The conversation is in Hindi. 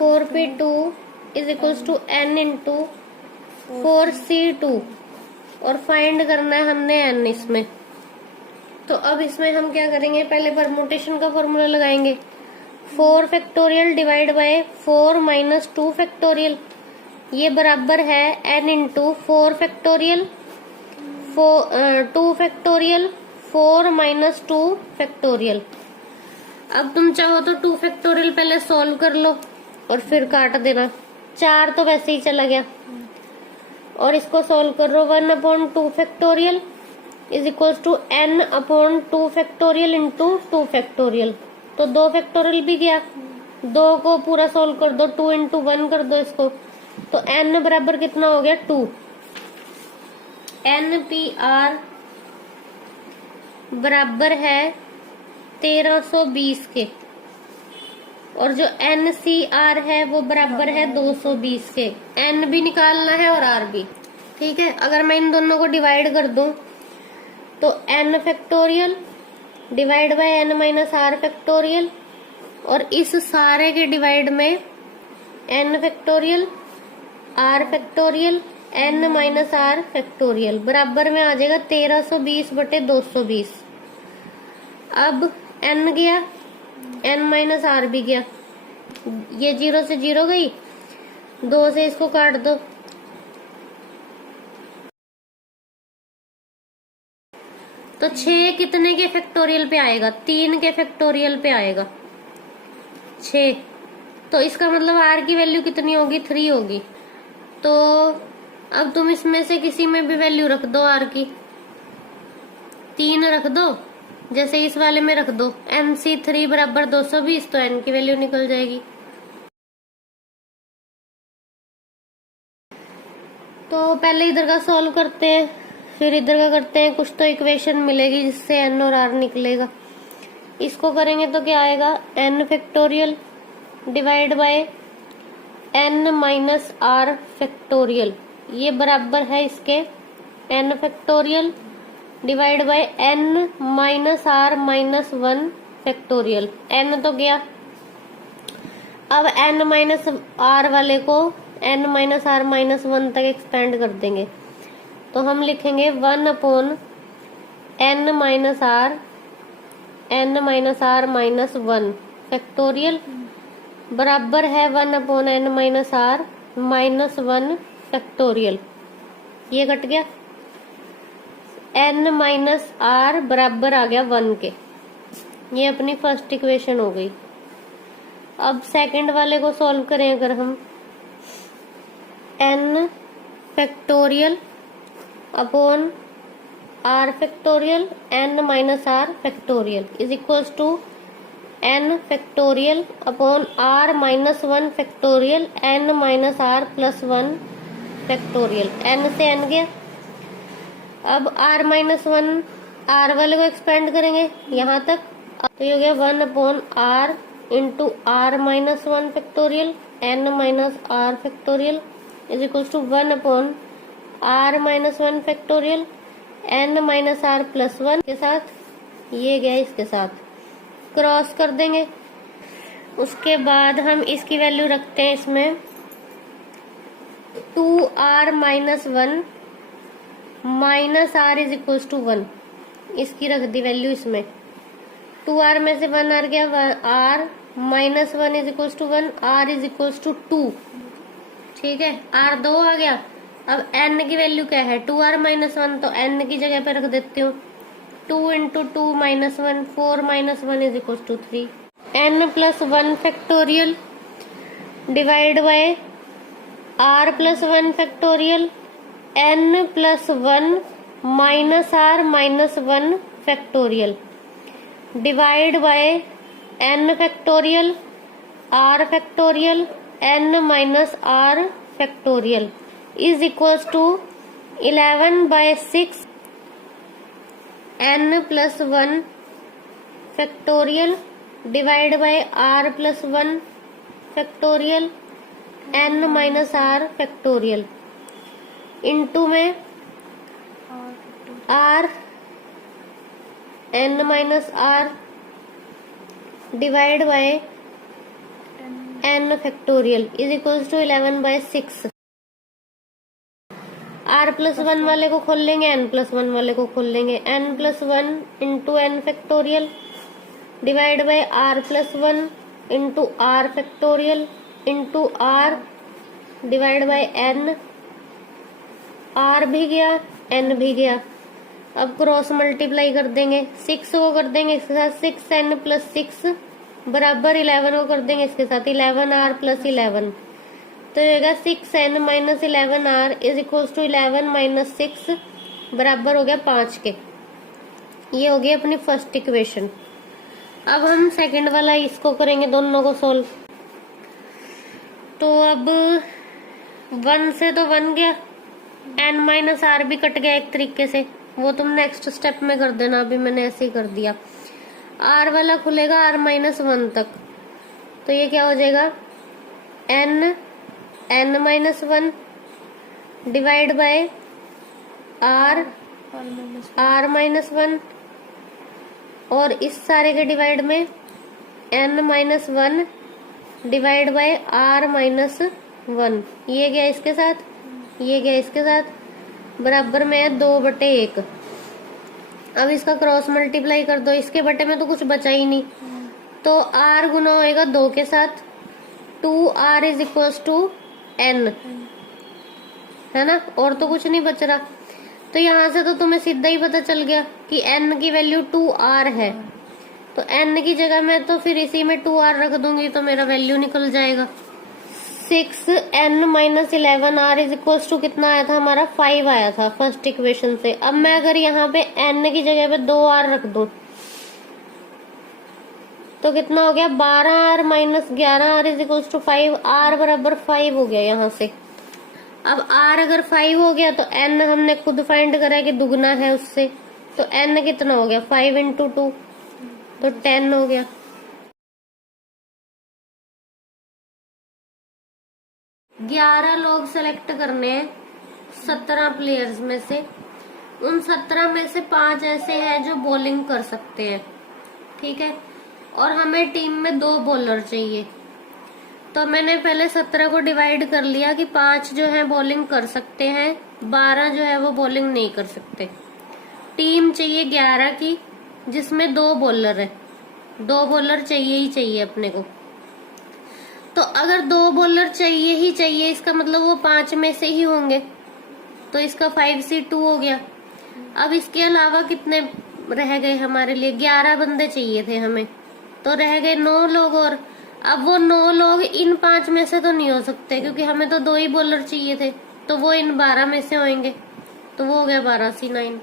4p2 is equals to n into 4c2 और फाइंड करना है हमने n इसमें। तो अब इसमें हम क्या करेंगे, पहले परमुटेशन का फॉर्मूला लगाएंगे। 4 factorial divide bye 4 minus 2 factorial, ये बराबर है n into 4 factorial 2 factorial 4 minus 2 factorial. अब तुम चाहो तो 2 फैक्टोरियल पहले सॉल्व कर लो और फिर काट देना, 4 तो वैसे ही चला गया। और इसको सॉल्व करो, 1 upon 2 factorial is equals to n upon 2 factorial into 2 factorial. तो 2 फैक्टोरियल भी गया, 2 को पूरा सॉल्व कर दो, 2 इंटू 1 कर दो इसको, तो n बराबर कितना हो गया 2। NPR बराबर है 1320 के, और जो NCR है वो बराबर है 220 के। N भी निकालना है और R भी, ठीक है। अगर मैं इन दोनों को डिवाइड कर दूं तो n factorial divide by n minus r factorial, और इस सारे के डिवाइड में n factorial r factorial n minus r factorial बराबर में आ जाएगा 1320 बटे 220। अब n गया, n माइनस r भी गया, ये 0 से 0 गई, 2 से इसको काट दो, तो 6 कितने के फैक्टोरियल पे आएगा, 3 के फैक्टोरियल पे आएगा 6। तो इसका मतलब r की वैल्यू कितनी होगी, 3 होगी। तो अब तुम इसमें से किसी में भी वैल्यू रख दो r की, 3 रख दो, जैसे इस वाले में रख दो NC3 बराबर 220, तो n की वैल्यू निकल जाएगी। तो पहले इधर का सॉल्व करते हैं, फिर इधर का करते हैं, कुछ तो इक्वेशन मिलेगी जिससे n और r निकलेगा। इसको करेंगे तो क्या आएगा, n factorial divide by n minus r factorial, ये बराबर है इसके n factorial divide by n minus r minus 1 factorial. n तो गया, अब n माइनस r वाले को n माइनस r माइनस 1 तक एक्सपेंड कर देंगे, तो हम लिखेंगे 1 upon n minus r minus 1 factorial बराबर है 1 upon n minus r minus 1 factorial. ये कट गया, n माइनस r बराबर आ गया 1 के। ये अपनी फर्स्ट इक्वेशन हो गई। अब सेकंड वाले को सॉल्व करें अगर हम, n factorial upon r factorial n minus r factorial is equals to n factorial upon r minus 1 factorial n minus r plus 1 factorial. n से n गया, अब r माइनस 1 r वाले को एक्सपेंड करेंगे यहाँ तक, तो ये हो गया 1 upon r into r minus 1 factorial n minus r factorial is equals to 1 upon r minus 1 factorial n minus r plus 1 के साथ, ये गया इसके साथ, क्रॉस कर देंगे। उसके बाद हम इसकी वैल्यू रखते हैं इसमें 2r minus 1 minus r is equals to 1, इसकी रख दी वैल्यू इसमें। 2r में से 1 r गया, r minus 1 is equals to 1, r is equals to 2, ठीक है। r 2 आ गया। अब n की वैल्यू क्या है, 2r माइनस 1, तो n की जगह पे रख देती हूँ 2 into 2 minus 1, 4 minus 1 is equal to 3। n plus 1 factorial divide by r plus 1 factorial n plus 1 minus r minus 1 factorial divide by n factorial r factorial n minus r factorial is equals to 11/6 n plus 1 factorial divide by r plus 1 factorial n minus r factorial into में r n minus r divide by n factorial is equals to 11/6। r+1 वाले को खोल लेंगे, n+1 वाले को खोल लेंगे। n+1 into n factorial divide bye r+1 into r factorial into r divide by n। r भी गया, n भी गया। अब क्रॉस मल्टीप्लाई कर देंगे, 6 को कर देंगे इसके साथ 6n + 6 बराबर 11 को कर देंगे इसके साथ 11r + 11। तो ये होगा 6n - 11r is equal to 11 - 6 बराबर हो गया 5 के। ये हो गई अपनी फर्स्ट इक्वेशन। अब हम सेकंड वाला इसको करेंगे, दोनों को सोल्व। तो अब 1 से तो 1 गया, n - r भी कट गया एक तरीके से, वो तुम नेक्स्ट स्टेप में कर देना, अभी मैंने ऐसे ही कर दिया। r वाला खुलेगा r - 1 तक, तो ये क्या हो जाएगा n - 1 डिवाइड बाय r -1 और इस सारे के डिवाइड में n - 1 डिवाइड बाय r - 1। ये गया इसके साथ, ये गया इसके साथ, बराबर में है 2/1। अब इसका क्रॉस मल्टीप्लाई कर दो, इसके बटे में तो कुछ बचा ही नहीं, तो r गुना होएगा 2 के साथ, 2r is equal to n, है ना, और तो कुछ नहीं बच रहा। तो यहाँ से तो तुम्हें सीधा ही पता चल गया कि n की वैल्यू 2r है, तो n की जगह में तो फिर इसी में 2r रख दूंगी तो मेरा वैल्यू निकल जाएगा। 6n - 11r is equal to कितना आया था हमारा, 5 आया था फर्स्ट इक्वेशन से। अब मैं अगर यहाँ पे n की जगह पे 2r रख दूं तो कितना हो गया, 12r - 11r is equal to 5, r बराबर 5 हो गया यहाँ से। अब r अगर 5 हो गया तो n हमने खुद फाइंड करा है कि दुगना है उससे, तो n कितना हो गया, 5 × 2 तो 10 हो गया। ग्यारह लोग सेलेक्ट करने हैं 17 प्लेयर्स में से। उन 17 में से 5 ऐसे हैं जो बॉलिंग कर सकते हैं, ठीक है, और हमें टीम में 2 बॉलर चाहिए। तो मैंने पहले 17 को डिवाइड कर लिया कि 5 जो है बॉलिंग कर सकते हैं, 12 जो है वो बॉलिंग नहीं कर सकते। टीम चाहिए 11 की जिसमें 2 बॉलर है, 2 बॉलर चाहिए ही चाहिए अपने को। तो अगर 2 बॉलर चाहिए ही चाहिए, इसका मतलब वो 5 में से ही होंगे, तो इसका 5C2 हो गया। अब इसके अलावा कितने रह गए हमारे लिए, 11 बंदे चाहिए थे हमें, तो रह गए 9 लोग। और अब वो 9 लोग इन 5 में से तो नहीं हो सकते क्योंकि हमें तो 2 ही बॉलर चाहिए थे, तो वो इन 12 में से होंगे, तो वो हो गया 12C9।